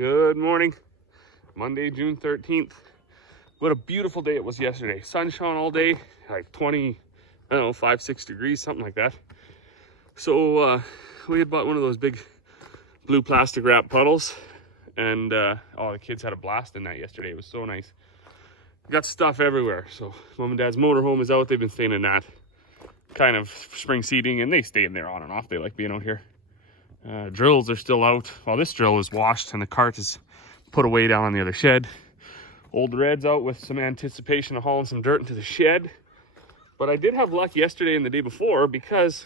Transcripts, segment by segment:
Good morning, Monday, June 13th. What a beautiful day it was yesterday. Sun shone all day, like 20, I don't know, 5-6 degrees, something like that. So we had bought one of those big blue plastic wrap puddles, and all the kids had a blast in that yesterday. It was so nice. Got stuff everywhere. So mom and dad's motorhome is out. They've been staying in that kind of spring seating, and they stay in there on and off. They like being out here. Drills are still out. Well, this drill is washed and the cart is put away down on the other shed. Old Red's out with some anticipation of hauling some dirt into the shed. But I did have luck yesterday and the day before because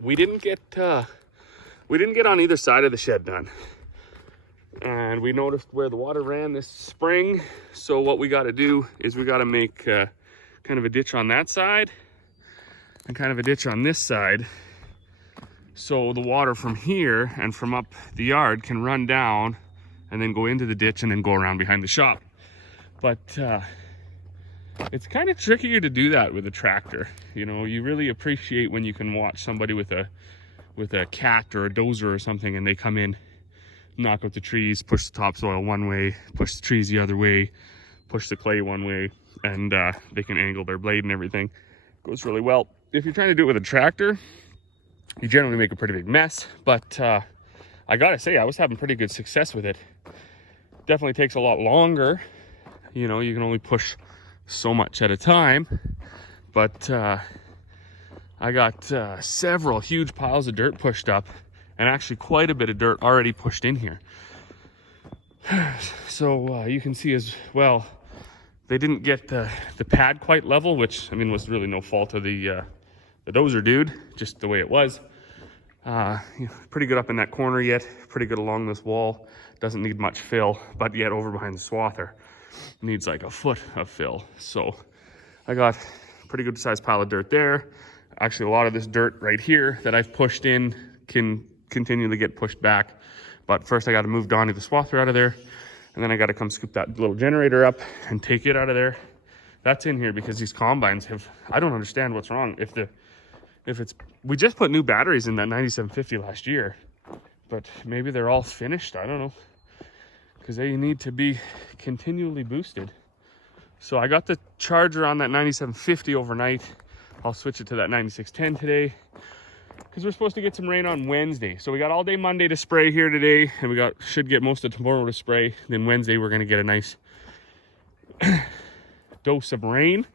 we didn't get on either side of the shed done. And we noticed where the water ran this spring. So what we got to do is we got to make kind of a ditch on that side and kind of a ditch on this side. So the water from here and from up the yard can run down and then go into the ditch and then go around behind the shop. But it's kind of trickier to do that with a tractor. You know, you really appreciate when you can watch somebody with a cat or a dozer or something, and they come in, knock out the trees, push the topsoil one way, push the trees the other way, push the clay one way, and they can angle their blade and everything. It goes really well. If you're trying to do it with a tractor, you generally make a pretty big mess, but I gotta say, I was having pretty good success with it. Definitely takes a lot longer. You know, you can only push so much at a time, but I got several huge piles of dirt pushed up, and actually quite a bit of dirt already pushed in here. So you can see as well, they didn't get the pad quite level, which, I mean, was really no fault of the dozer dude, just the way it was. Pretty good up in that corner yet, pretty good along this wall. Doesn't need much fill, but yet over behind the swather needs like a foot of fill. So I got a pretty good sized pile of dirt there. Actually, a lot of this dirt right here that I've pushed in can continually get pushed back. But first I got to move Donnie the swather out of there, and then I got to come scoop that little generator up and take it out of there. That's in here because these combines have, I don't understand what's wrong. We just put new batteries in that 9750 last year, but maybe they're all finished. I don't know, because they need to be continually boosted. So I got the charger on that 9750 overnight. I'll switch it to that 9610 today because we're supposed to get some rain on Wednesday. So we got all day Monday to spray here today, and we should get most of tomorrow to spray. Then Wednesday we're going to get a nice dose of rain,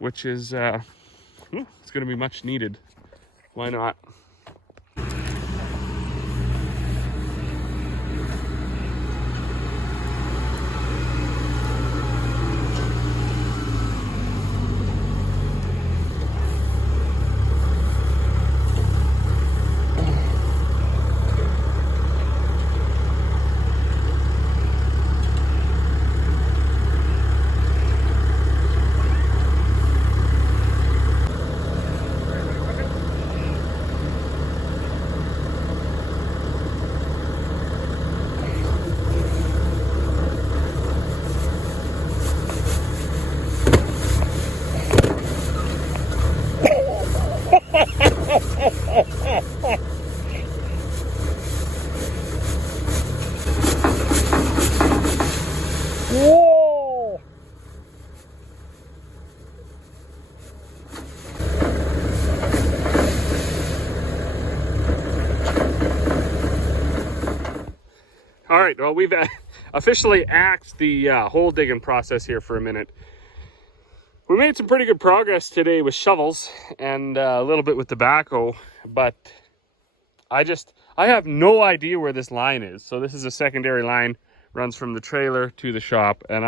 which is it's going to be much needed. Why not? Whoa! All right, well, we've officially axed the hole digging process here for a minute. We made some pretty good progress today with shovels and a little bit with the backhoe, but I have no idea where this line is. So this is a secondary line, runs from the trailer to the shop, and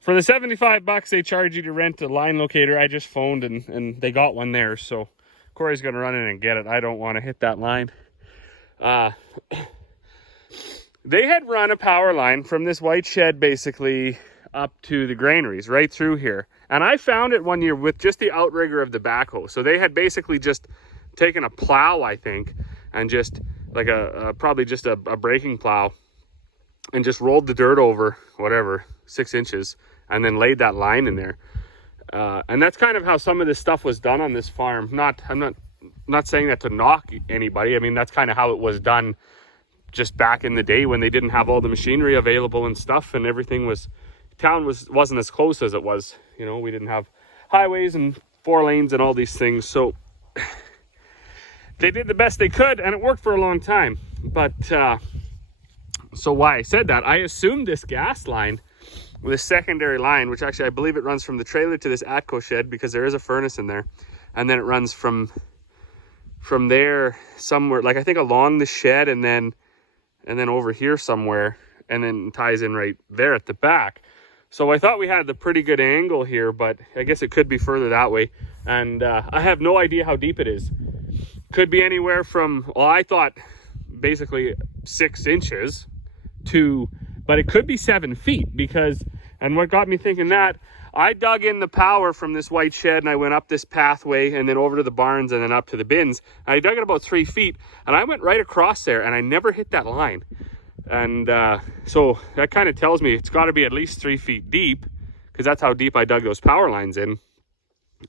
for the 75 bucks they charge you to rent a line locator, I just phoned and they got one there. So Corey's gonna run in and get it. I don't want to hit that line. They had run a power line from this white shed basically up to the granaries right through here, and I found it one year with just the outrigger of the backhoe. So they had basically just taken a plow, I think, and just like probably just a braking plow, and just rolled the dirt over whatever 6 inches and then laid that line in there. And that's kind of how some of this stuff was done on this farm. I'm not saying that to knock anybody. I mean, that's kind of how it was done just back in the day when they didn't have all the machinery available and stuff, and everything wasn't as close as it was. You know, we didn't have highways and 4 lanes and all these things. So they did the best they could, and it worked for a long time. But so why I said that, I assumed this gas line, this secondary line, which actually I believe it runs from the trailer to this Atco shed, because there is a furnace in there, and then it runs from there somewhere, like I think along the shed, and then over here somewhere, and then ties in right there at the back. So I thought we had the pretty good angle here, but I guess it could be further that way. And I have no idea how deep it is. Could be anywhere from, well, I thought basically 6 inches to, but it could be 7 feet, because, and what got me thinking that, I dug in the power from this white shed, and I went up this pathway and then over to the barns and then up to the bins. And I dug it about 3 feet, and I went right across there, and I never hit that line. And so that kind of tells me it's got to be at least 3 feet deep, because that's how deep I dug those power lines in.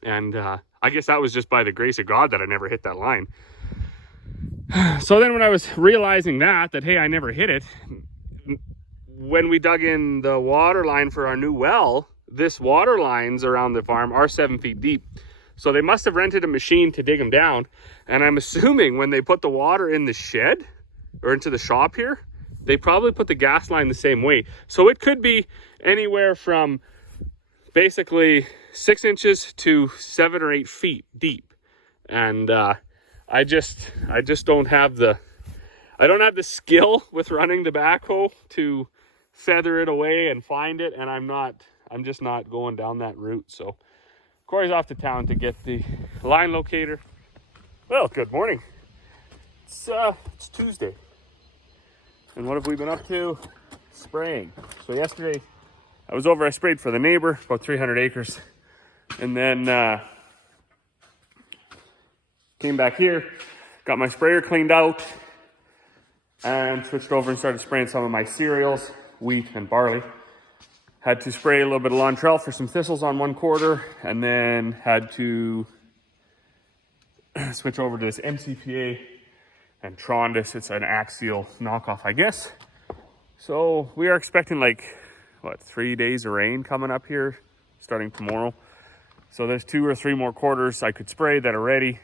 And I guess that was just by the grace of God that I never hit that line. So then when I was realizing that hey, I never hit it, when we dug in the water line for our new well, this water lines around the farm are 7 feet deep. So they must have rented a machine to dig them down. And I'm assuming when they put the water in the shed or into the shop here, they probably put the gas line the same way. So it could be anywhere from basically 6 inches to 7 or 8 feet deep. And I just don't have the skill with running the backhoe to feather it away and find it, and I'm just not going down that route. So Corey's off to town to get the line locator. Well, good morning. It's Tuesday. And what have we been up to? Spraying. So yesterday I was over, I sprayed for the neighbor, about 300 acres. And then came back here, got my sprayer cleaned out, and switched over and started spraying some of my cereals, wheat and barley. Had to spray a little bit of Lontrell for some thistles on 1/4, and then had to switch over to this MCPA and Trondis. It's an axial knockoff, I guess. So we are expecting 3 days of rain coming up here starting tomorrow. So there's 2 or 3 more quarters I could spray that are ready.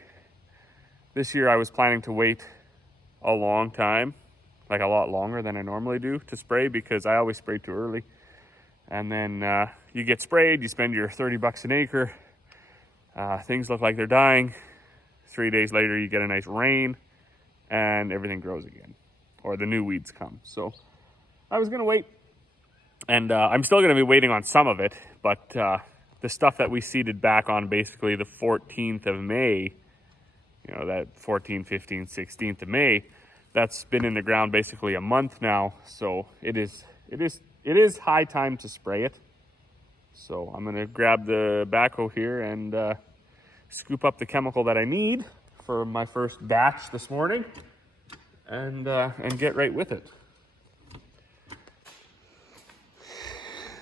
This year I was planning to wait a long time, like a lot longer than I normally do to spray, because I always spray too early. And then you get sprayed, you spend your $30 an acre. Things look like they're dying. 3 days later, you get a nice rain and everything grows again, or the new weeds come. So I was gonna wait, and I'm still gonna be waiting on some of it, but the stuff that we seeded back on basically the 14th of May, you know, that 14th, 15th, 16th of May, that's been in the ground basically a month now. So it is high time to spray it. So I'm gonna grab the backhoe here and scoop up the chemical that I need for my first batch this morning, and get right with it.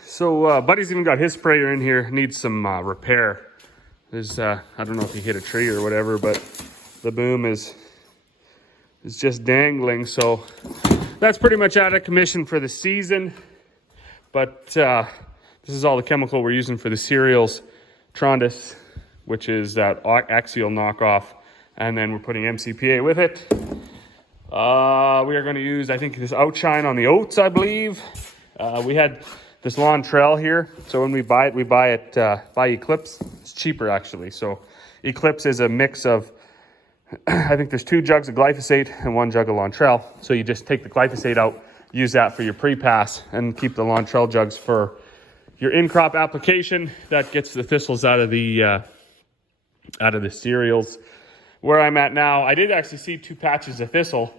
So Buddy's even got his sprayer in here, needs some repair. There's I don't know if he hit a tree or whatever, but the boom is just dangling. So that's pretty much out of commission for the season. But this is all the chemical we're using for the cereals. Trondis, which is that axial knockoff, and then we're putting MCPA with it. We are going to use, I think, this Outshine on the oats, I believe. We had this Lontrell here, so when we buy it by Eclipse. It's cheaper, actually. So Eclipse is a mix of, I think there's 2 jugs of glyphosate and 1 jug of Lontrell. So you just take the glyphosate out, use that for your pre-pass, and keep the Lontrell jugs for your in-crop application. That gets the thistles out of the cereals. Where I'm at now, I did actually see 2 patches of thistle,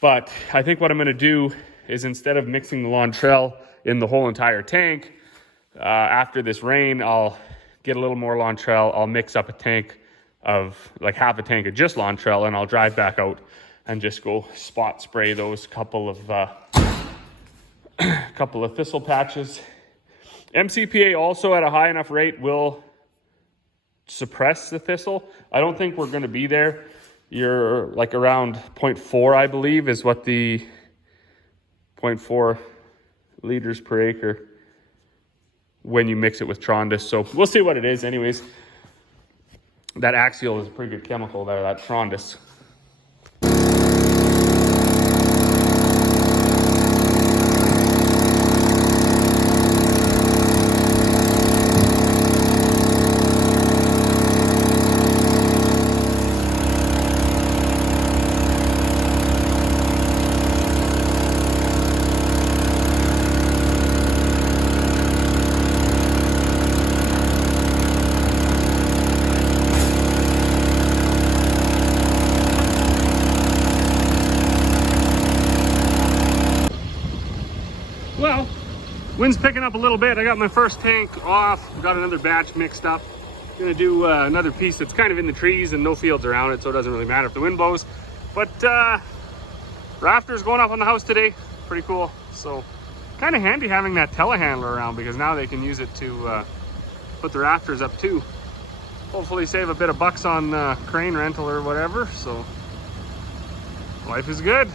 but I think what I'm going to do is, instead of mixing the Lontrell in the whole entire tank, after this rain, I'll get a little more Lontrell. I'll mix up a tank of, like half a tank of just Lontrell, and I'll drive back out and just go spot spray those couple of thistle patches. MCPA also at a high enough rate will suppress the thistle. I don't think we're going to be there. You're like around 0.4, I believe, is what the 0.4 liters per acre when you mix it with Trondis. So we'll see what it is. Anyways, that Axial is a pretty good chemical there, that Trondis. Well, wind's picking up a little bit. I got my first tank off, got another batch mixed up. Gonna do another piece that's kind of in the trees and no fields around it, so it doesn't really matter if the wind blows. But rafters going up on the house today, pretty cool. So kind of handy having that telehandler around, because now they can use it to put the rafters up too. Hopefully save a bit of bucks on crane rental or whatever. So life is good.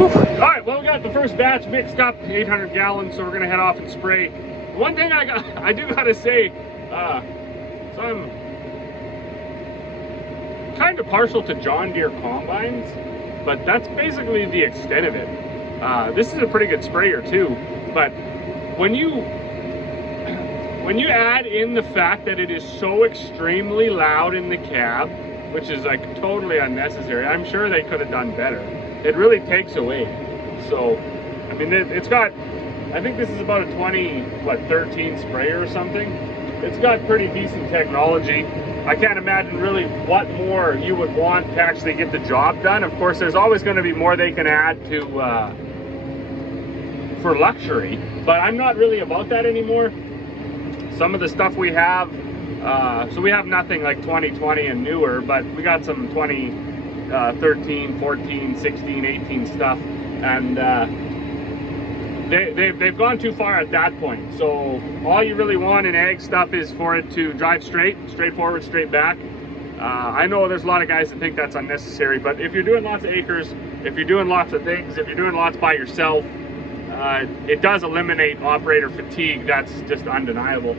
All right, well, we got the first batch mixed up, 800 gallons, so we're gonna head off and spray. One thing I do gotta say, so I'm kind of partial to John Deere combines, but that's basically the extent of it. This is a pretty good sprayer too, but when you add in the fact that it is so extremely loud in the cab, which is like totally unnecessary, I'm sure they could have done better. It really takes away. So, I mean, it's got, I think this is about a 13 sprayer or something. It's got pretty decent technology. I can't imagine really what more you would want to actually get the job done. Of course, there's always going to be more they can add to for luxury, but I'm not really about that anymore. Some of the stuff we have, so we have nothing like 2020 and newer, but we got some 2013, 14, 16, 18 stuff, and they've gone too far at that point. So all you really want in ag stuff is for it to drive straight forward, straight back. I know there's a lot of guys that think that's unnecessary, but if you're doing lots of acres, if you're doing lots of things, if you're doing lots by yourself, it does eliminate operator fatigue. That's just undeniable.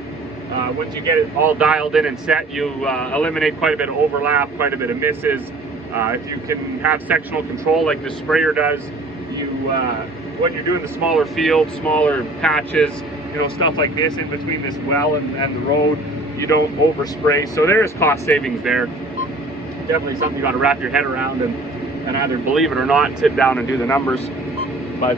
Once you get it all dialed in and set, you eliminate quite a bit of overlap, quite a bit of misses. If you can have sectional control like the sprayer does, when you're doing the smaller fields, smaller patches, you know, stuff like this in between this well and the road, you don't overspray. So there is cost savings there. Definitely something you got to wrap your head around and either believe it or not, sit down and do the numbers. But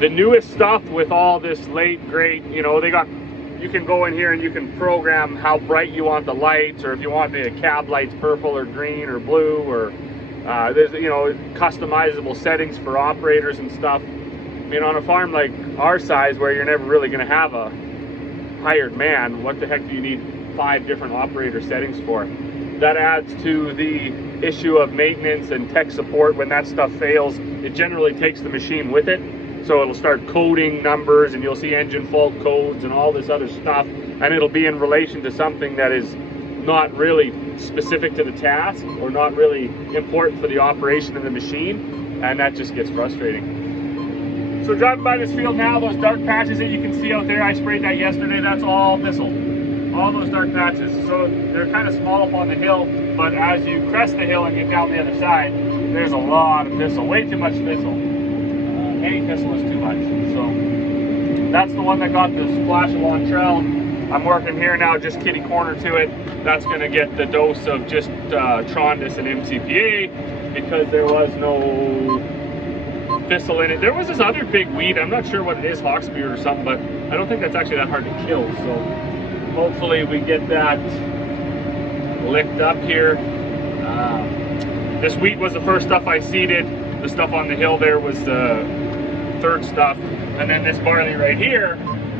the newest stuff with all this late grade, you know, you can go in here and you can program how bright you want the lights, or if you want the cab lights purple or green or blue, or there's, you know, customizable settings for operators and stuff. I mean, on a farm like our size, where you're never really going to have a hired man, what the heck do you need 5 different operator settings for? That adds to the issue of maintenance and tech support. When that stuff fails, it generally takes the machine with it. So it'll start coding numbers, and you'll see engine fault codes and all this other stuff, and it'll be in relation to something that is not really specific to the task or not really important for the operation of the machine, and that just gets frustrating. So driving by this field now, those dark patches that you can see out there, I sprayed that yesterday, that's all thistle. All those dark patches. So they're kind of small up on the hill, but as you crest the hill and get down the other side, there's a lot of thistle, way too much thistle. Any thistle is too much. So that's the one that got the splash of Lontrell. I'm working here now, just kitty corner to it. That's going to get the dose of just Trondis and MCPA, because there was no thistle in it. There was this other big weed, I'm not sure what it is, hawksbeard or something, but I don't think that's actually that hard to kill. So hopefully we get that licked up here. This wheat was the first stuff I seeded. The stuff on the hill there was the third stuff, and then this barley right here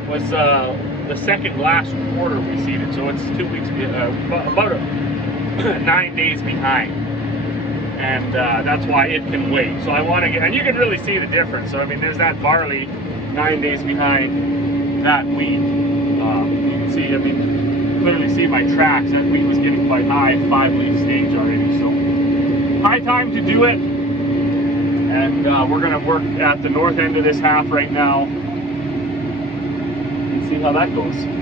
was the second last quarter we seeded, so it's 2 weeks, about 9 days behind, and that's why it can wait. So I want to get, and you can really see the difference. So I mean, there's that barley 9 days behind that wheat. You can see, I mean, clearly see my tracks. That wheat was getting quite high, 5-leaf stage already. So high time to do it. And we're gonna work at the north end of this half right now and see how that goes.